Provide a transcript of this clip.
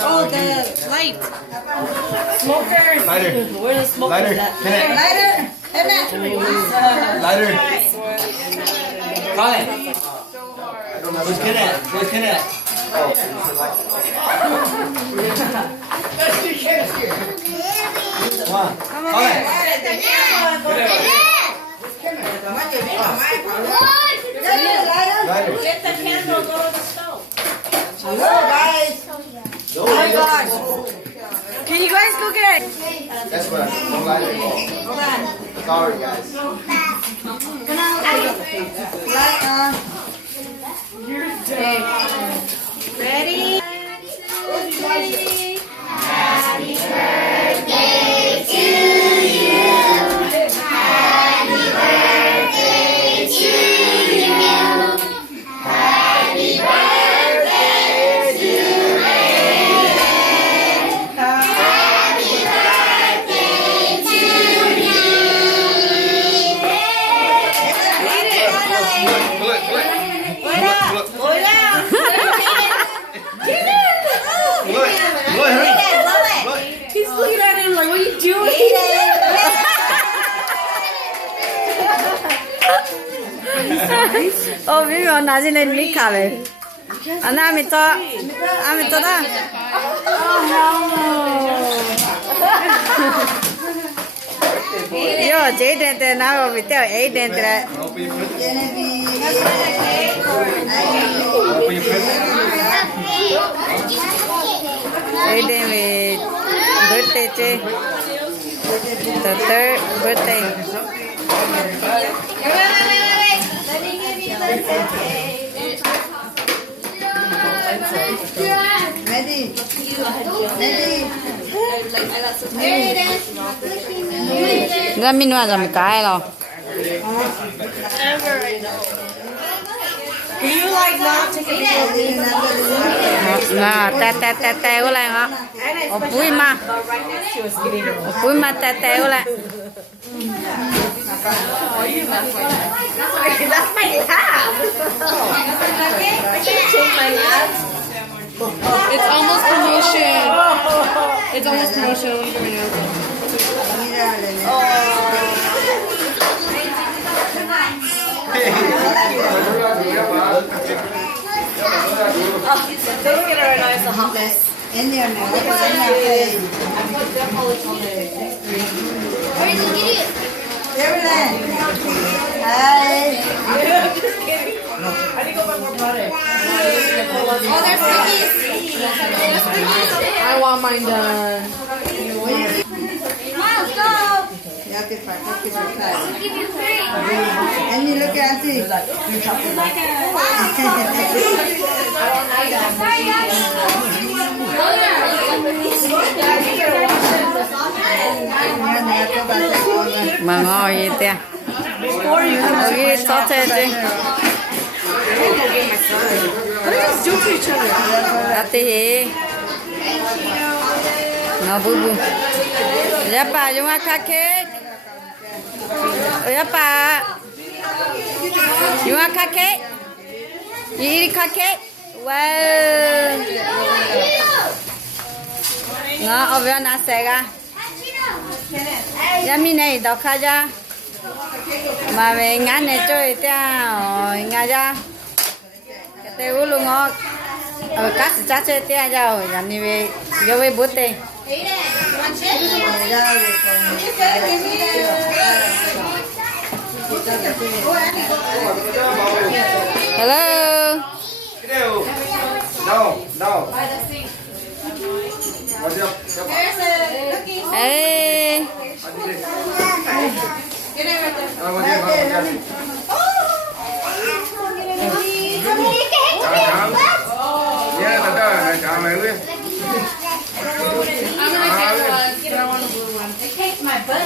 Oh, the light. Smokers. Lighter. Where the smokers Lighter. at? Lighter. Hi. Where's Kenneth? Where's Kenneth? Come on. Hi. Lighter. Get the candle, go to the stove. Hello, guys. Oh my gosh. Can you guys go get it? Guess what? No lighter. Sorry, guys. Light on. Ready? He's looking at him like, what are you doing? Vivo nazi lên mic cả về. Anh em mình to đó. Yo, chế đèn đèn nào bị tiêu ấy đèn đèn. Ấy đèn về birthday chế. The third birthday. Ready? Ra mình nói rằng cái rồi. Can you like not take a picture? Tè của lại hả? Ở bụi mà. Ở bụi mà tè của lại. That's my laugh. I should change my laugh. It's almost promotion. It's almost promotion. Don't get her a nice hot mess. In there now. Look what's in your face. Everything. Hi. I'm just kidding. I need to go buy more butter. Oh, there's cookies. I want mine done. Miles, go. Yeah, okay, fine. Okay, fine. And you look at Auntie. Mà ngồi gì tè. 여기 터트려야지. What are these do to each other? 따뜻해. 부부. 야빠 용아 카케. 야빠. 용아 카케. 이리 카케. 와우. Nó ở bên nào sẽ ra? Nhà mình này đọc khai ra. Mà về ngán này chơi rồi ngã ra. Cái tê luôn ngó. Ở các sự chắc chơi tia ra rồi nhà về vô về bút tê. Hello. No. Hey. Yeah, I'm gonna get one blue one. It takes my butt.